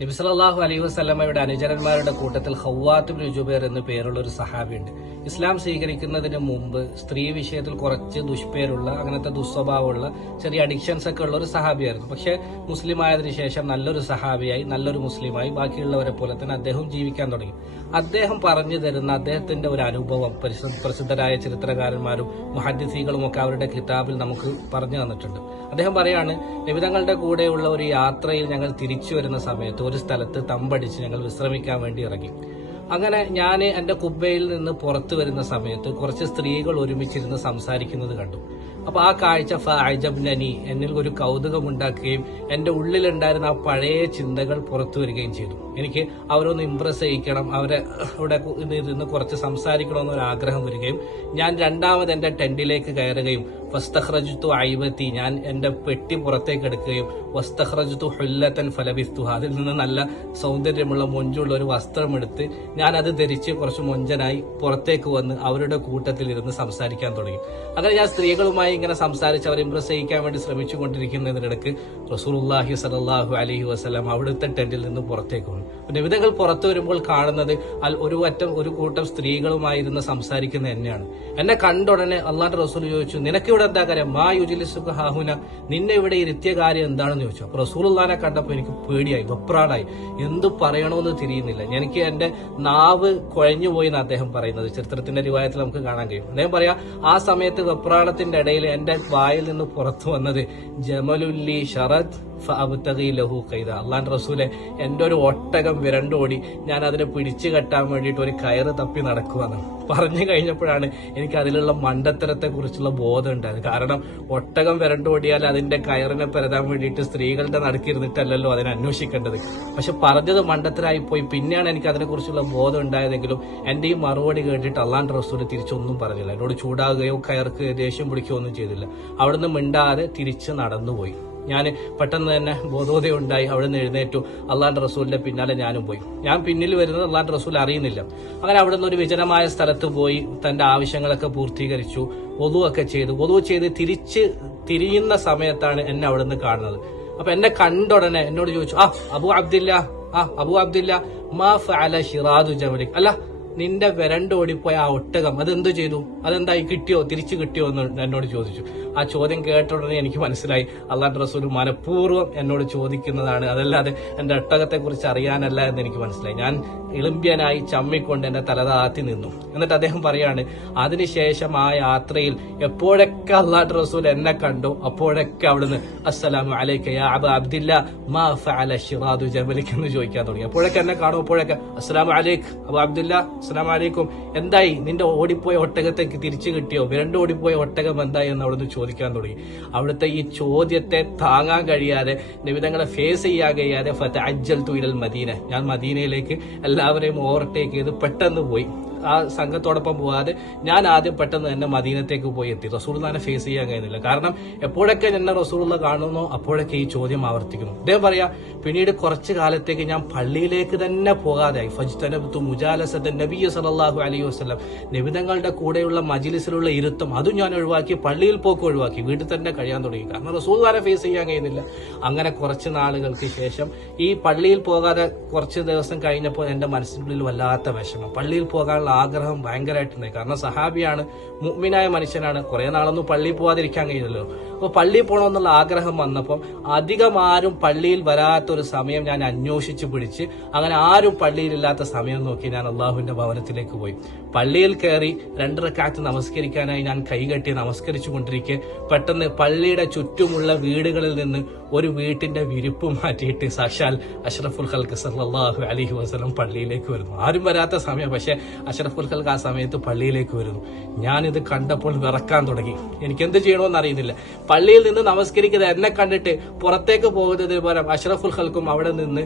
നബിസലാഹു അലൈഹി വസ്ലമയുടെ അനുചരന്മാരുടെ കൂട്ടത്തിൽ ഹവാത്ത് ബിൻ ജുബൈർ എന്ന പേരുള്ള ഒരു സഹാബിയുണ്ട്. ഇസ്ലാം സ്വീകരിക്കുന്നതിന് മുമ്പ് സ്ത്രീ വിഷയത്തിൽ കുറച്ച് ദുഷ്പേരുള്ള അങ്ങനത്തെ ദുസ്വഭാവമുള്ള ചെറിയ അഡിക്ഷൻസ് ഒക്കെ ഉള്ള ഒരു സഹാബിയായിരുന്നു. പക്ഷെ മുസ്ലിം ആയതിനു ശേഷം നല്ലൊരു സഹാബിയായി നല്ലൊരു മുസ്ലിമായി ബാക്കിയുള്ളവരെ പോലെ തന്നെ അദ്ദേഹം ജീവിക്കാൻ തുടങ്ങി. അദ്ദേഹം പറഞ്ഞു തരുന്ന അദ്ദേഹത്തിന്റെ ഒരു അനുഭവം പ്രസിദ്ധരായ ചരിത്രകാരന്മാരും മുഹദ്ദിസീകളും ഒക്കെ അവരുടെ കിതാബിൽ നമുക്ക് പറഞ്ഞു തന്നിട്ടുണ്ട്. അദ്ദേഹം പറയാണ് വിവിധങ്ങളുടെ കൂടെയുള്ള ഒരു യാത്രയിൽ ഞങ്ങൾ തിരിച്ചു വരുന്ന സമയത്ത് ഒരു സ്ഥലത്ത് തമ്പടിച്ച് ഞങ്ങൾ വിശ്രമിക്കാൻ വേണ്ടി ഇറങ്ങി. അങ്ങനെ ഞാൻ എന്റെ കുബ്ബയിൽ നിന്ന് പുറത്തു വരുന്ന സമയത്ത് കുറച്ച് സ്ത്രീകൾ ഒരുമിച്ചിരുന്ന് സംസാരിക്കുന്നത് കണ്ടു. അപ്പൊ ആ കാഴ്ച ഫഅജബ്നനി എന്നിൽ ഒരു കൗതുകം ഉണ്ടാക്കുകയും എന്റെ ഉള്ളിലുണ്ടായിരുന്ന ആ പഴയ ചിന്തകൾ പുറത്തു വരികയും ചെയ്തു. എനിക്ക് അവരൊന്ന് ഇംപ്രസ് ചെയ്യിക്കണം അവരെ അവിടെ ഇരുന്ന് കുറച്ച് സംസാരിക്കണമെന്നൊരു ആഗ്രഹം വരികയും ഞാൻ രണ്ടാമത് എന്റെ ടെന്റിലേക്ക് കയറുകയും വസ്തഖ്റജുത്തു ഐബത്തി ഞാൻ എന്റെ പെട്ടി പുറത്തേക്ക് എടുക്കുകയും വസ്തഖ്റജുത്തു ഹുല്ലത്തൻ ഫലബിസ്തു അതിൽ നിന്ന് നല്ല സൗന്ദര്യമുള്ള മൊഞ്ചുള്ള ഒരു വസ്ത്രം എടുത്ത് ഞാൻ അത് ധരിച്ച് കുറച്ച് മൊഞ്ചനായി പുറത്തേക്ക് വന്ന് അവരുടെ കൂട്ടത്തിൽ ഇരുന്ന് സംസാരിക്കാൻ തുടങ്ങി. അങ്ങനെ ഞാൻ സ്ത്രീകളുമായി ഇങ്ങനെ സംസാരിച്ച് അവർ ഇംപ്രസ് ചെയ്യിക്കാൻ വേണ്ടി ശ്രമിച്ചുകൊണ്ടിരിക്കുന്നതിനിടക്ക് റസൂലുള്ളാഹി സലാഹു അലഹി വസ്ലാം അവിടുത്തെ ടെന്റിൽ നിന്ന് പുറത്തേക്ക് വന്നു. നിവിധങ്ങൾ പുറത്തു വരുമ്പോൾ കാണുന്നത് ഒരു അറ്റം ഒരു കൂട്ടം സ്ത്രീകളുമായിരുന്ന് സംസാരിക്കുന്ന എന്നെയാണ്. എന്നെ കണ്ടുടനെ അള്ളാന്റെ റസൂൽ ചോദിച്ചു നിനക്ക് ഇവിടെ എന്താ കാര്യം? മാ യുജിലിസുഖ ഹാഹുന നിന്നെ ഇവിടെ ഇരുത്തിയ കാര്യം എന്താണെന്ന് ചോദിച്ചു. അപ്പൊ റസൂലുള്ളാനെ കണ്ടപ്പോൾ എനിക്ക് പേടിയായി വെപ്രാടായി എന്ത് പറയണമെന്ന് തിരിയുന്നില്ല. എനിക്ക് എന്റെ നാവ് കുഴഞ്ഞുപോയി എന്ന് അദ്ദേഹം പറയുന്നത്. ചരിത്രത്തിന്റെ രൂപത്തിൽ നമുക്ക് കാണാൻ കഴിയും. അദ്ദേഹം പറയാ ആ സമയത്ത് വെപ്രാളത്തിന്റെ ഇടയിൽ എന്റെ വായിൽ നിന്ന് പുറത്തു വന്നത് ജമലുല്ലി ഫഅബ്തഗി ലഹു ഖൈദ അള്ളാൻ റസൂലെ എന്റെ ഒരു ഒട്ടകം വിരണ്ടോടി ഞാൻ അതിനെ പിടിച്ചു കെട്ടാൻ വേണ്ടിയിട്ട് ഒരു കയറ് തപ്പി നടക്കുവാന്ന് പറഞ്ഞു കഴിഞ്ഞപ്പോഴാണ് എനിക്ക് അതിലുള്ള മണ്ടത്തരത്തെ കുറിച്ചുള്ള ബോധം ഉണ്ടായത്. കാരണം ഒട്ടകം വിരണ്ടോടിയാൽ അതിന്റെ കയറിനെ പരതാൻ വേണ്ടിയിട്ട് സ്ത്രീകളുടെ നടുക്കിരുന്നിട്ടല്ലല്ലോ അതിനെ അന്വേഷിക്കേണ്ടത്. പക്ഷെ പറഞ്ഞത് മണ്ടത്തരായി പോയി പിന്നെയാണ് എനിക്ക് അതിനെക്കുറിച്ചുള്ള ബോധം ഉണ്ടായതെങ്കിലും എന്റെ ഈ മറുപടി കേട്ടിട്ട് അള്ളാൻ റസൂൽ തിരിച്ചൊന്നും പറഞ്ഞില്ല. എന്നോട് ചൂടാകുകയോ കയർക്ക് ദേഷ്യം പിടിക്കുകയോ ഒന്നും ചെയ്തില്ല. അവിടുന്ന് മിണ്ടാതെ തിരിച്ച് നടന്നുപോയി. ഞാൻ പെട്ടെന്ന് തന്നെ ബോധോദയം ഉണ്ടായി അവിടെ നിന്ന് എഴുന്നേറ്റു. അള്ളാന്റെ റസൂലിന്റെ പിന്നാലെ ഞാനും പോയി. ഞാൻ പിന്നിൽ വരുന്നത് അള്ളാന്റെ റസൂൽ അറിയുന്നില്ല. അങ്ങനെ അവിടെ നിന്ന് ഒരു വിജനമായ സ്ഥലത്ത് പോയി തന്റെ ആവശ്യങ്ങളൊക്കെ പൂർത്തീകരിച്ചു ഒതുവൊക്കെ ചെയ്തു. ഒതു ചെയ്ത് തിരിച്ച് തിരിയുന്ന സമയത്താണ് എന്നെ അവിടെ നിന്ന് കാണുന്നത്. അപ്പൊ എന്നെ കണ്ടുടനെ എന്നോട് ചോദിച്ചു ആ അബു അബ്ദില്ല ആ അബു അബ്ദില്ല മാ ഫഅല ഷിറാദു ജമലിക് അല്ല നിന്റെ വരണ്ട് ഓടിപ്പോയ ആ ഒട്ടകം അതെന്തു ചെയ്തു? അതെന്തായി? കിട്ടിയോ? തിരിച്ചു കിട്ടിയോ എന്ന് എന്നോട് ചോദിച്ചു. ആ ചോദ്യം കേട്ട ഉടനെ എനിക്ക് മനസ്സിലായി. അള്ളാഹ് റസൂൽ മനഃപൂർവം എന്നോട് ചോദിക്കുന്നതാണ്. അതല്ലാതെ എന്റെ ഒട്ടകത്തെ കുറിച്ച് അറിയാനല്ല എന്ന് എനിക്ക് മനസ്സിലായി. ഞാൻ ഇളിമ്പ്യനായി ചമ്മിക്കൊണ്ട് എന്റെ തലതാത്തി നിന്നു. എന്നിട്ട് അദ്ദേഹം പറയാണ് അതിനുശേഷം ആ യാത്രയിൽ എപ്പോഴൊക്കെ അള്ളാഹ് റസൂൽ എന്നെ കണ്ടു അപ്പോഴൊക്കെ അവിടുന്ന് അസ്സലാമു അലൈക്ക യാ അബ അബ്ദില്ല മാ ഫഅല ഷിറാദു ജമലിക് എന്ന് ചോദിക്കാൻ തുടങ്ങി. അപ്പോഴൊക്കെ എന്നെ കാണും? അപ്പോഴൊക്കെ അസ്സലാമു അലൈഖ് അബ അബ്ദില്ല അസ്സലാമു അലൈക്കും എന്തായി? നിന്റെ ഓടിപ്പോയ ഒട്ടകത്തേക്ക് തിരിച്ചു കിട്ടിയോ? വിരണ്ട് ഓടിപ്പോയ ഒട്ടകം എന്തായി എന്ന് അവിടുന്ന് ചോദിക്കാൻ തുടങ്ങി. അവിടുത്തെ ഈ ചോദ്യത്തെ താങ്ങാൻ കഴിയാതെ നിമിതങ്ങളെ ഫേസ് ചെയ്യാൻ കഴിയാതെ അജ്ജൽ തുയിലൽ മദീന. ഞാൻ മദീനയിലേക്ക് എല്ലാവരെയും ഓവർടേക്ക് ചെയ്ത് പെട്ടെന്ന് പോയി. ആ സംഘത്തോടൊപ്പം പോകാതെ ഞാൻ ആദ്യം പെട്ടെന്ന് തന്നെ മദീനത്തേക്ക് പോയി എത്തി. റസൂള്ളാനെ ഫേസ് ചെയ്യാൻ കഴിയുന്നില്ല കാരണം എപ്പോഴൊക്കെ എന്നെ റസൂള്ള കാണുന്നോ അപ്പോഴൊക്കെ ഈ ചോദ്യം ആവർത്തിക്കുന്നു. അദ്ദേഹം പറയാ പിന്നീട് കുറച്ച് കാലത്തേക്ക് ഞാൻ പള്ളിയിലേക്ക് തന്നെ പോകാതെയായി ഫജ്തനബത്തു മുജാലസത്ത് നബിയ സലാഹു അലൈഹി വസ്ലം നബിതങ്ങളുടെ കൂടെയുള്ള മജിലിസിലുള്ള ഇരുത്തം അതും ഞാൻ ഒഴിവാക്കി പള്ളിയിൽ പോക്ക് ഒഴിവാക്കി വീട്ടിൽ തന്നെ കഴിയാൻ തുടങ്ങി. കാരണം റസൂള്ളാനെ ഫേസ് ചെയ്യാൻ കഴിയുന്നില്ല. അങ്ങനെ കുറച്ച് നാളുകൾക്ക് ശേഷം ഈ പള്ളിയിൽ പോകാതെ കുറച്ച് ദിവസം കഴിഞ്ഞപ്പോൾ എന്റെ മനസ്സിനുള്ളിൽ വല്ലാത്ത വിഷമം. പള്ളിയിൽ പോകാനുള്ള ആഗ്രഹം ഭയങ്കരമായിട്ടുണ്ട്. കാരണം സഹാബിയാണ് മുഗ്മിനായ മനുഷ്യനാണ്. കുറെ നാളൊന്നും പള്ളിയിൽ പോകാതിരിക്കാൻ കഴിയില്ലല്ലോ. അപ്പോൾ പള്ളിയിൽ പോകണമെന്നുള്ള ആഗ്രഹം വന്നപ്പം അധികം ആരും പള്ളിയിൽ വരാത്തൊരു സമയം ഞാൻ അന്വേഷിച്ച് പിടിച്ച് അങ്ങനെ ആരും പള്ളിയിലില്ലാത്ത സമയം നോക്കി ഞാൻ അള്ളാഹുവിന്റെ ഭവനത്തിലേക്ക് പോയി. പള്ളിയിൽ കയറി രണ്ടരക്കാറ്റ് നമസ്കരിക്കാനായി ഞാൻ കൈകെട്ടി നമസ്കരിച്ചു കൊണ്ടിരിക്കെ പെട്ടെന്ന് പള്ളിയുടെ ചുറ്റുമുള്ള വീടുകളിൽ നിന്ന് ഒരു വീട്ടിന്റെ വിരിപ്പ് മാറ്റിയിട്ട് സാക്ഷാൽ അഷ്റഫുൽ ഖൽക്ക് സല്ലാഹു അലഹി വസ്ലം പള്ളിയിലേക്ക് വരുന്നു. ആരും വരാത്ത സമയം പക്ഷെ അഷ്റഫുൽ ഖൽക്ക് ആ സമയത്ത് പള്ളിയിലേക്ക് വരുന്നു. ഞാനിത് കണ്ടപ്പോൾ വിറക്കാൻ തുടങ്ങി. എനിക്ക് എന്ത് ചെയ്യണമെന്ന് അറിയുന്നില്ല. പള്ളിയിൽ നിന്ന് നമസ്കരിക്കുന്നത് എന്നെ കണ്ടിട്ട് പുറത്തേക്ക് പോകുന്നതിന് പകരം അഷ്റഫുൽ ഹൽക്കും അവിടെ നിന്ന്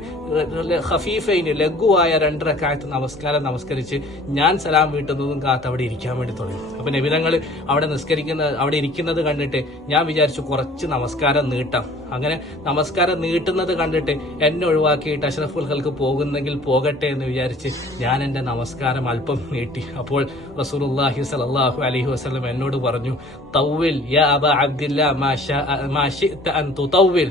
ഹഫീഫൈന് ലഘുവായ രണ്ടരക്കായത്ത് നമസ്കാരം നമസ്കരിച്ച് ഞാൻ സലാം വീട്ടുന്നതും കാത്ത് അവിടെ ഇരിക്കാൻ വേണ്ടി തുടങ്ങി. അപ്പൊ നബിതങ്ങൾ അവിടെ നിസ്കരിക്കുന്ന അവിടെ ഇരിക്കുന്നത് കണ്ടിട്ട് ഞാൻ വിചാരിച്ചു കുറച്ച് നമസ്കാരം നീട്ടാം. അങ്ങനെ നമസ്കാരം നീട്ടുന്നത് കണ്ടിട്ട് എന്നെ ഒഴിവാക്കിയിട്ട് അഷ്റഫുൽ ഹൽക്ക് പോകുന്നെങ്കിൽ പോകട്ടെ എന്ന് വിചാരിച്ച് ഞാൻ എന്റെ നമസ്കാരം അല്പം നീട്ടി. അപ്പോൾ റസൂലുള്ളാഹി സ്വല്ലല്ലാഹു അലഹി വസ്ലം എന്നോട് പറഞ്ഞു തൗവിൽ യാ അബ Abdillah Masya syaa ma syi'ta an tutawwil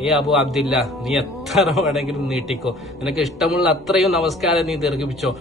ഏ അബു അബ്ദില്ല നീ എത്ര വേണമെങ്കിലും നീട്ടിക്കോ. നിനക്ക് ഇഷ്ടമുള്ള അത്രയും നമസ്കാരം നീ ദീർഘിപ്പിച്ചോ.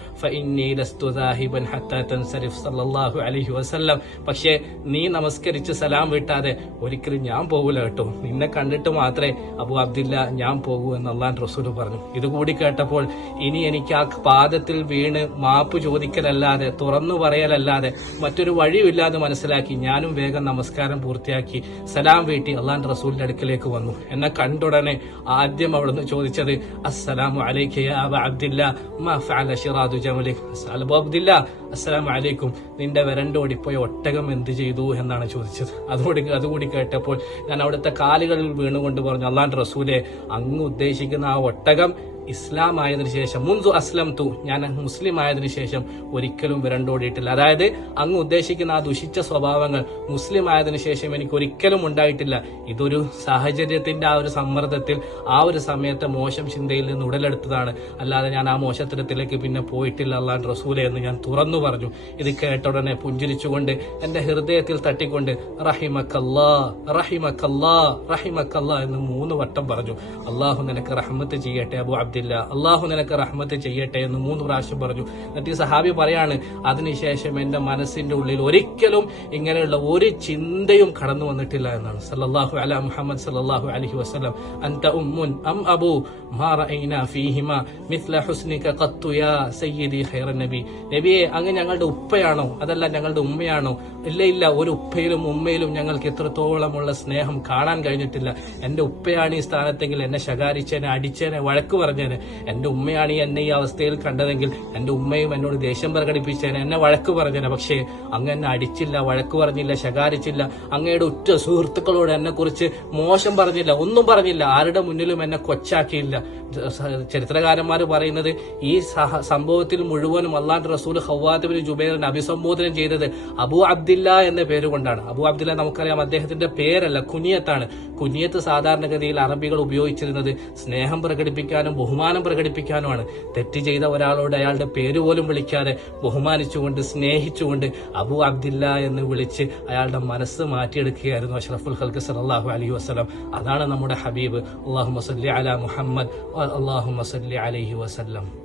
സല്ലല്ലാഹു അലൈഹി വസല്ലം. പക്ഷേ നീ നമസ്കരിച്ച് സലാം വിട്ടാതെ ഒരിക്കലും ഞാൻ പോകൂല കേട്ടോ. നിന്നെ കണ്ടിട്ട് മാത്രമേ അബു അബ്ദില്ല ഞാൻ പോകൂ എന്ന് അള്ളാൻ റസൂൽ പറഞ്ഞു ഇതുകൂടി കേട്ടപ്പോൾ ഇനി എനിക്ക് ആ പാദത്തിൽ വീണ് മാപ്പ് ചോദിക്കലല്ലാതെ തുറന്നു പറയലല്ലാതെ മറ്റൊരു വഴിയില്ലാതെ മനസ്സിലാക്കി ഞാനും വേഗം നമസ്കാരം പൂർത്തിയാക്കി സലാം വീട്ടി അള്ളാൻ റസൂലിന്റെ അടുക്കലേക്ക് വന്നു. എന്നെ കണ്ടുടനെ. ആദ്യം അവിടുന്ന് ചോദിച്ചത് അസ്സലാമു അലൈക്ക യാ അബ അബ്ദില്ല മാ ഫഅല ശിറാദു ജമലിക്? അബു അബ്ദില്ല അസ്സലാമു അലൈക്കും. നിന്റെ ഓടിപ്പോയ ഒട്ടകം എന്ത് ചെയ്തു? എന്നാണ് ചോദിച്ചത്. അതുകൂടി അതുകൂടി കേട്ടപ്പോൾ ഞാൻ അവിടുത്തെ കാലുകളിൽ വീണുകൊണ്ട് പറഞ്ഞു അള്ളാൻ റസൂലെ അങ്ങ് ഉദ്ദേശിക്കുന്ന ആ ഒട്ടകം ഇസ്ലാം ആയതിനു ശേഷം മുൻസു അസ്ലം തു ഞാൻ മുസ്ലിം ആയതിനു ശേഷം ഒരിക്കലും വിരണ്ടോടിയിട്ടില്ല. അതായത് അങ്ങ് ഉദ്ദേശിക്കുന്ന ആ ദുഷിച്ച സ്വഭാവങ്ങൾ മുസ്ലിം ആയതിനു ശേഷം എനിക്ക് ഒരിക്കലും ഉണ്ടായിട്ടില്ല. ഇതൊരു സാഹചര്യത്തിന്റെ ആ ഒരു സമ്മർദ്ദത്തിൽ ആ ഒരു സമയത്തെ മോശം ചിന്തയിൽ നിന്ന് ഉടലെടുത്തതാണ്. അല്ലാതെ ഞാൻ ആ മോശത്തരത്തിലേക്ക് പിന്നെ പോയിട്ടില്ല. അള്ളാൻ റസൂലെ എന്ന് ഞാൻ തുറന്നു പറഞ്ഞു. ഇത് കേട്ട ഉടനെ പുഞ്ചിരിച്ചുകൊണ്ട് എന്റെ ഹൃദയത്തിൽ തട്ടിക്കൊണ്ട് റഹിമക്കല്ലാ റഹിമക്കല്ലാ റഹിമക്കല്ലാ എന്ന് മൂന്ന് വട്ടം പറഞ്ഞു. അള്ളാഹു നിനക്ക് റഹ്മത്ത് ചെയ്യട്ടെ അബു അബ്ദില്ല അള്ളാഹു നിനക്ക് റഹ്മത്ത് ചെയ്യട്ടെ എന്ന് മൂന്ന് പ്രാവശ്യം പറഞ്ഞു. എന്നിട്ട് ഈ സഹാബി പറയാണ് അതിനുശേഷം എന്റെ മനസ്സിന്റെ ഉള്ളിൽ ഒരിക്കലും ഇങ്ങനെയുള്ള ഒരു ചിന്തയും കടന്നു വന്നിട്ടില്ല എന്നാണ്. സല്ലാഹു അല മുഹമ്മദ് സല്ലാഹു അലഹി വസ്ലം അൻത ഉമ്മുൻ അം മിത്ല ഹുസ്നിക സയ്യിദി നബി. നബിയെ അങ്ങ് ഞങ്ങളുടെ ഉപ്പയാണോ? അതല്ല ഞങ്ങളുടെ ഉമ്മയാണോ? ഇല്ല ഇല്ല ഒരു ഉപ്പയിലും ഉമ്മയിലും ഞങ്ങൾക്ക് എത്രത്തോളമുള്ള സ്നേഹം കാണാൻ കഴിഞ്ഞിട്ടില്ല. എന്റെ ഉപ്പയാണ് ഈ സ്ഥാനത്തെങ്കിൽ എന്നെ ശകാരിച്ചേനെ അടിച്ചേനെ വഴക്ക് പറഞ്ഞേനെ. എന്റെ ഉമ്മയാണ് എന്നെ ഈ അവസ്ഥയിൽ കണ്ടതെങ്കിൽ എന്റെ ഉമ്മയും എന്നോട് ദേഷ്യം പ്രകടിപ്പിച്ചേനെ. എന്നെ വഴക്ക് പറഞ്ഞേനെ. പക്ഷേ അങ്ങ് എന്നെ അടിച്ചില്ല വഴക്ക് പറഞ്ഞില്ല ശകാരിച്ചില്ല. അങ്ങയുടെ ഉറ്റ സുഹൃത്തുക്കളോട് എന്നെക്കുറിച്ച് മോശം പറഞ്ഞില്ല ഒന്നും പറഞ്ഞില്ല. ആരുടെ മുന്നിലും എന്നെ കൊച്ചാക്കിയില്ല. ചരിത്രകാരന്മാർ പറയുന്നത് ഈ സംഭവത്തിൽ മുഴുവനും അള്ളാന്റെ റസൂൽ ഹവാദിബിൻ ജുബൈറിനെ അഭിസംബോധന ചെയ്തത് അബു അബ്ദില്ല എന്ന പേരുകൊണ്ടാണ്. അബു അബ്ദില്ല നമുക്കറിയാം അദ്ദേഹത്തിന്റെ പേരല്ല കുനിയത്താണ്. കുനിയത്ത് സാധാരണഗതിയിൽ അറബികൾ ഉപയോഗിച്ചിരുന്നത് സ്നേഹം പ്രകടിപ്പിക്കാനും ബഹുമാനം പ്രകടിപ്പിക്കാനുമാണ്. തെറ്റ് ചെയ്ത ഒരാളോട് അയാളുടെ പേര് പോലും വിളിക്കാതെ ബഹുമാനിച്ചുകൊണ്ട് സ്നേഹിച്ചുകൊണ്ട് അബു അബ്ദില്ല എന്ന് വിളിച്ച് അയാളുടെ മനസ്സ് മാറ്റിയെടുക്കുകയായിരുന്നു അഷ്റഫുൽ ഹൽക്ക് സലാഹു അലി വസ്ലം അതാണ് നമ്മുടെ ഹബീബ്. അള്ളാഹു അല മുഹമ്മദ് അള്ളാഹു മസല്ലി അലൈഹി വസല്ലം